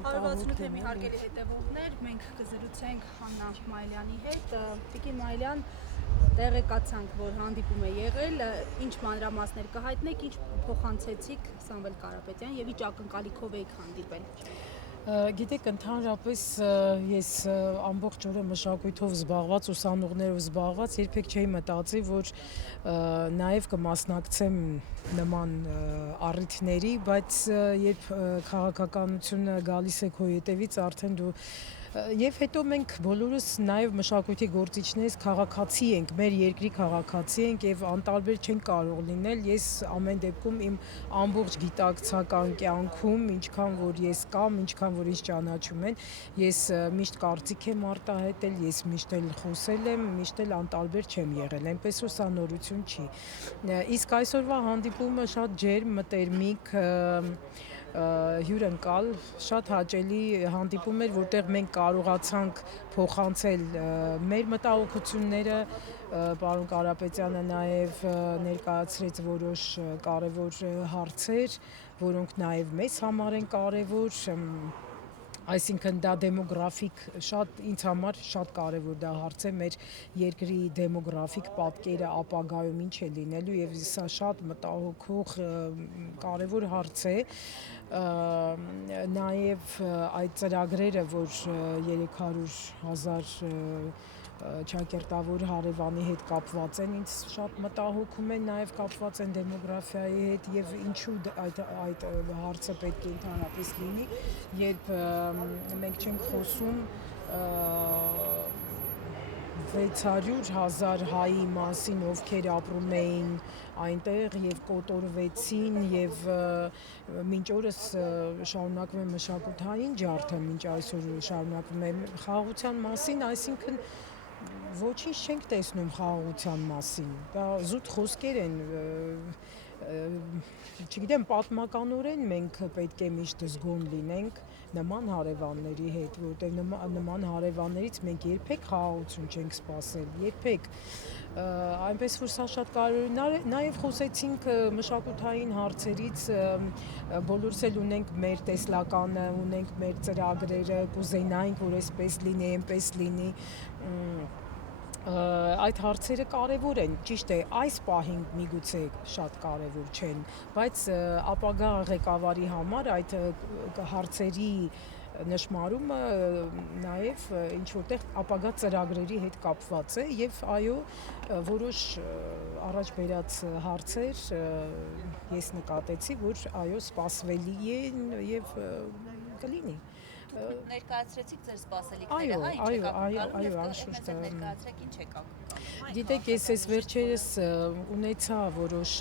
168 թեմի հարգելի հետևողներ, մենք կզրուցենք Հաննա Մայլյանի հետ։ Տիկին Մայլյան, տեղեկացանք, որ հանդիպում է եղել, ինչ մանրամասներ կհայտնեք, ինչ փոխանցեցիք Սամվել Կարապետյան եւ ինչ ակնկալիքով եք հանդիպել։ Գիտեք, ընդհանրապես ես ամբողջ օրը մշակույթով զբաղված, ուսանողներով զբաղված, երբեք չէի մտածի, որ նաև կմասնակցեմ նման առիթների, բայց երբ քաղաքականությունը գալիս է քո հետևից, արդեն դու եւ հետո մենք բոլորս նաև մշակույթի գործիչներից քաղաքացի ենք, մեր երկրի քաղաքացի ենք եւ անտարբեր չենք կարող լինել։ Ես ամեն դեպքում իմ ամբողջ գիտակցական կյանքում, ինչքան որ ես կամ, ինչքան որ ինձ ճանաչում են, ես միշտ կարծիք եմ արտահայտել, ես միշտ էլ խոսել եմ, միշտ էլ անտարբեր չեմ եղել, այնպես որ սա նորություն չի։ Իսկ այսօրվա հանդիպումը շատ ջերմ, մտերմիկ, հյուրընկալ, շատ հաճելի հանդիպում էր, որտեղ մենք կարողացանք փոխանցել մեր մտահոգությունները, պարոն Կարապետյանը նաև ներկայացրեց որոշ կարևոր հարցեր, որոնք նաև մեզ համար են կարևոր, այսինքն դա դեմոգրաֆիկ ինձ համար շատ կարևոր դա հարց է մեր երկրի դեմոգրաֆիկ պատկերը ապագայում ինչ է լինելու եւ սա շատ մտահոգող կարևոր հարց է նաեւ այդ ծրագրերը որ 300,000 ճակերտավոր հարևանի հետ կապված են ինձ շատ մտահոգում են նաև կապված են դեմոգրաֆիայի հետ եւ ինչու այդ հարցը պետք է ընդհանրապես լինի երբ մենք չենք խոսում 600,000 հայի մասին, ովքեր ապրում էին այնտեղ եւ կոտորվեցին եւ մինչ օրս շարունակվում է մշակութային ջարդը, մինչ այսօր շարունակվում է խաղաղության մասին, այսինքն ոչինչ չենք տեսնում խաղաղության մասին։ Դա զուտ խոսքեր են, չգիտեմ, պատմականորեն մենք պետք է միշտ զգոն լինենք նման հարևանների հետ, որտեղ նման հարևաններից մենք երբեք խաղաղություն չենք սպասել, երբեք։ Այնպես որ սա շատ կարևոր է, նաև խոսեցինք մշակութային հարցերից, բոլորս էլ ունենք մեր տեսլականը, ունենք մեր ծրագրերը, կուզենայինք, որ այսպես լինի, այնպես լինի, այդ հարցերը կարևոր են, ճիշտ է, այս պահին միգուցե շատ կարևոր չեն, բայց ապագա ղեկավարի համար այդ հարցերի նշмарումը նաև ինչ որտեղ ապագա ծրագրերի հետ կապված է եւ այո որոշ առաջ բերած հարցեր ես նկատեցի որ այո սպասվելի են եւ կլինի ներկայացրեցիք ձեր սպասելիքները, հա, ինչ եք ակնկալում եւ անշուշտ ներկայացրեք ինչ եք ակնկալում։ Գիտեք, ես այս վերջերս ունեցա որոշ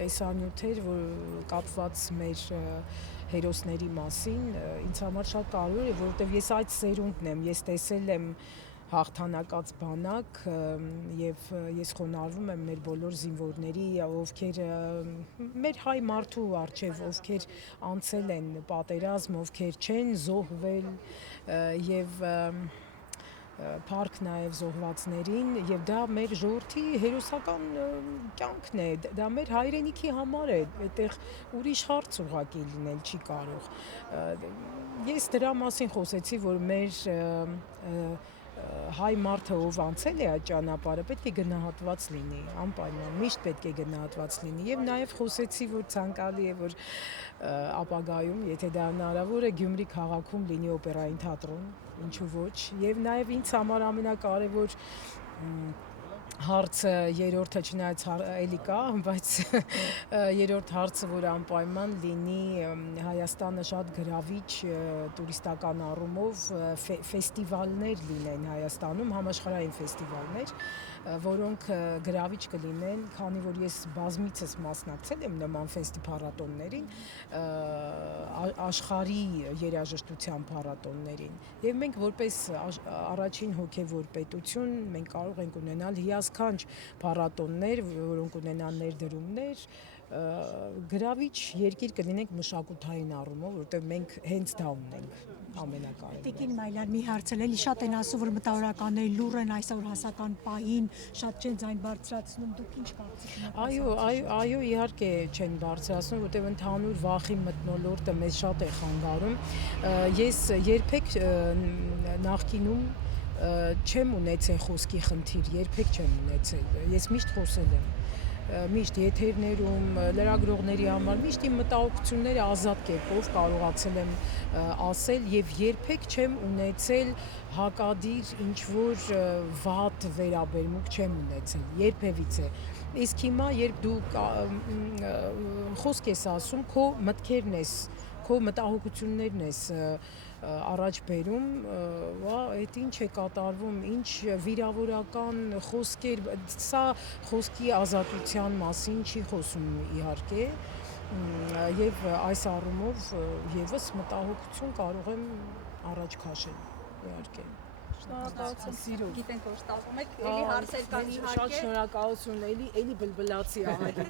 տեսանյութեր, որ կապված մեր հերոսների մասին, ինձ համար շատ կարևոր է, որովհետեւ ես այդ սերունդն եմ, ես տեսել եմ հաղթանակած բանակ եւ ես խոնարհվում եմ մեր բոլոր զինվորների, ովքեր մեր հայ մարդու արչեւ, ովքեր անցել են պատերազմ, ովքեր չեն զոհվել եւ փառք նաեւ զոհվածներին եւ դա մեր ժողովրդի հերոսական կյանքն է, դա մեր հայրենիքի համար է, այդտեղ ուրիշ հարց ուղղակի լինել չի կարող։ Ես դրա մասին խոսեցի, որ մեր հայ մարդը ով անցել է այդ ճանապարհը պետք է գնահատված լինի, անպայման միշտ պետք է գնահատված լինի եւ նաեւ խոսեցի, որ ցանկալի է որ ապագայում, եթե դա հնարավոր է, Գյումրի քաղաքում լինի օպերային թատրոն, ինչու ոչ, եւ նաեւ ինձ համար ամենակարևոր հարցը երրորդը չնայած էլի կա, բայց երրորդ հարցը որ անպայման լինի Հայաստանը շատ գրավիչ տուրիստական առումով ֆեստիվալներ լինեն Հայաստանում, համաշխարհային ֆեստիվալներ, որոնք գրավիչ կլինեն, քանի որ ես բազմիցս մասնակցել եմ նման փառատոններին, աշխարհի երաժշտության փառատոններին, եւ մենք որպես առաջին հոգեվոր պետություն մենք կարող ենք ունենալ հիասքանչ փառատոններ, որոնք ունենան ներդրումներ, գրավիչ երկիր կլինենք մշակութային առումով, որովհետև մենք հենց դա ունենք ամենակարևորը։ Տիկին Մայլյան մի հարց էլ շատ են ասում, որ մտավորականները լուր են այսօր հասական պահին, շատ չեն ձայն բարձրացնում, դուք ինչ կարծիք ունեք։ Այո, իհարկե չեն բարձրացնում, որտեղ ընդհանուր վախի մթնոլորտը մեզ շատ է խանգարում։ Ես երբեք նախկինում չեմ ունեցել խոսքի խնդիր, երբեք չեմ ունեցել։ Ես միշտ խոսել եմ։ Միշտ եթերներում, լրագրողների համար միշտ իմ մտահոգությունները ազատ կերպով կարողացել եմ ասել եւ երբեք չեմ ունեցել հակադիր ինչ որ վատ վերաբերմունք չեմ ունեցել երբևիցե։ Իսկ հիմա երբ դու խոսք ես ասում, քո մտքերն ես, քո մտահոգություններն ես առաջ բերում, այդ ինչ է կատարվում, ինչ վիրավորական խոսքեր, սա խոսքի ազատության մասին չի խոսում իհարկե, եւ այս առումով եւս մտահոգություն կարող եմ առաջ քաշել իհարկե։ Շնորհակալություն։ Գիտենք որ շտապում եք, էլի հարցեր կան իհարկե։ Շատ շնորհակալություն, էլի բլբլացի ահագին։